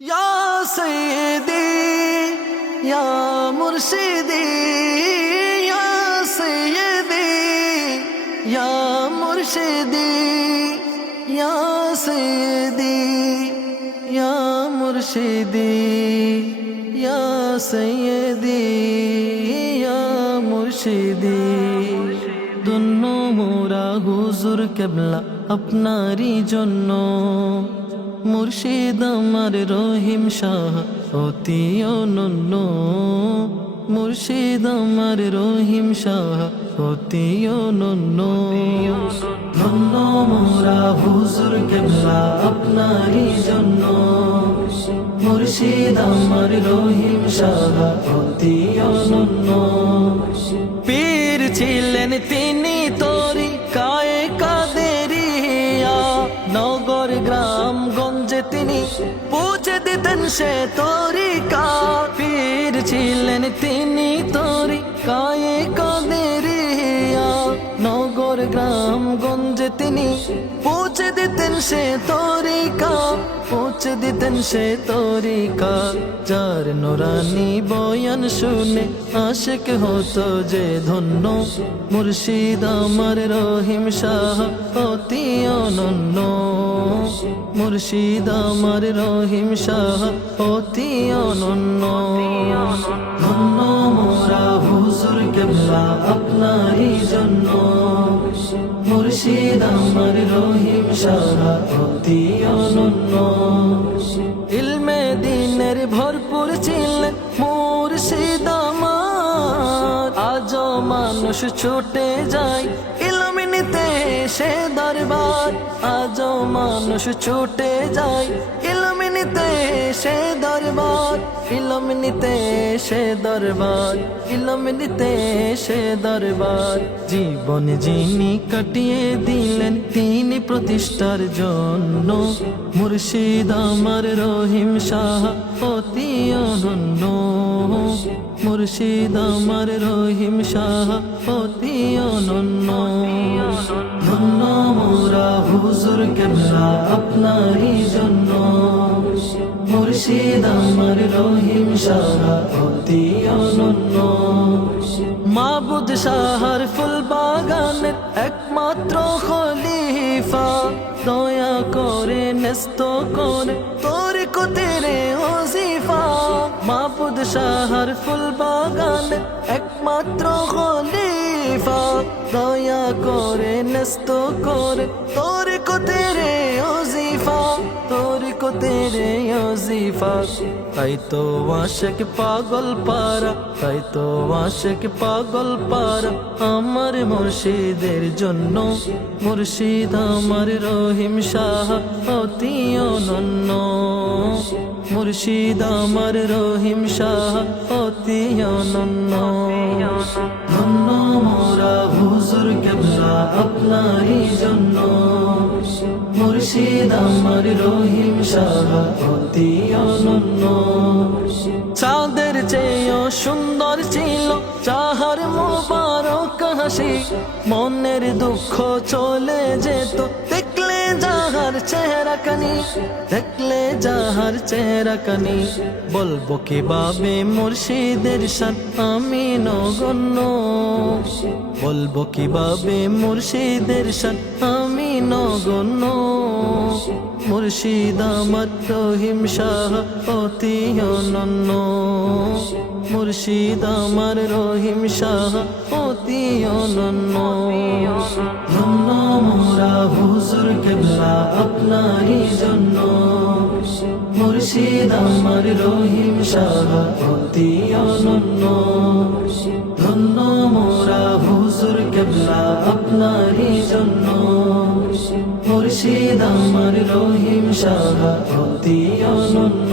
या सैयदी या मुर्शिदी या सैयदी या मुर्शिदी या सैयदी या मुर्शिदी या सैयदी या मुर्शिदी দুনো মোরা হুজুর কেবলা আপনারই জন্য মুর্শিদ আমার রহিম শাহ অতি অনন্য মুর্শিদ আমার রহিম শাহ অতি অনন্য ধন্য মোরা হুজুর কেবলা আপনারই জন্য মুর্শিদ আমার রহিম শাহ অতি অনন্য পীর ছিলেন তিনি তরিকায়ে কাদেরিয়া নগর গ্রাম গঞ্জে তিনি পৌঁছে দিতেন সে তরিকা পীর ছিলেন তিনি তরিকায়ে কাদেরিয়া নগর গ্রাম গঞ্জে তিনি পৌঁছে দিতেন সে তরিকা পৌঁছে দিতেন সে তরিকা যার নুরানি বয়ান শুনে আশিক হতো যে ধন্য মুর্শিদ আমার রহিম শাহ অতি অনন্য মুর্শিদ আমার রহিম শাহ অতি অনন্য ধন্য মোরা হুজুর কেবলা আপনারই জন্য মুর্শিদ আমার রহিম শাহ অতি অনন্য ইলমে দিনের ভরপুর ছিলেন মুর্শিদ আমার আজও মানুষ ছুটে যায় ইলম নিতে সে দরবার আজও মানুষ ছুটে যায় ইলম নিতে সে দরবার ইলম নিতে সে দরবার ইলম নিতে সে দরবার জীবন যিনি কাটিয়ে দিলেন তিনি প্রতিষ্ঠার জন্য মুর্শিদ আমার রহিম শাহ অতি অনন্য মুর্শিদ আমার রহিম শাহ অতি অনন্য ধন্য মোরা হুজুর কেবলা আপনারই জন্য মুর্শিদ আমার রহিম শাহ অতি অনন্য মাবুদ শাহর ফুল বাগানের একমাত্র খলিফা দয়া করে ন্যস্ত করে তরিকতেরে ওজিফা মাবুদ শাহর ফুল বাগানের একমাত্র খলিফা দয়া করে ন্যস্ত করে তরিকতেরে ওজিফা তরিকতেরে ওজিফা তাই তো আশিক পাগল পারা তাই তো আশিক পাগল পারা আমার মুর্শিদের জন্য মুর্শিদ আমার রহিম শাহ অতি অনন্য মুর্শিদ আমার রহিম শাহ অতি অনন্য ধন্য মোরা হুজুর কেবলা আপনারই জন্য মুর্শিদ আমার রহিম শাহ অতি অনন্য চাঁদের চেয়েও সুন্দর ছিল যাহার মোবারক হাসি মনের দুঃখ চলে যেত দেখলে যাহার চেহারা কানি দেখলে যাহার চেহারা কানি বলবো কিভাবে মুর্শিদের শান আমি নগণ্য বলবো কিভাবে মুর্শিদের শান আমি নগণ্য মুর্শিদ আমার রহিম শাহ অতি অনন্য মুর্শিদ আমার রহিম শাহ অতি অনন্য ধন্য মোরা হুজুর কেবলা আপনারই জন্য মুর্শিদ আমার রহিম শাহ অতি অনন্য ধন্য মোরা হুজুর কেবলা আপনারই জন্য মুর্শিদ আমার রহিম শাহ অতি অনন্য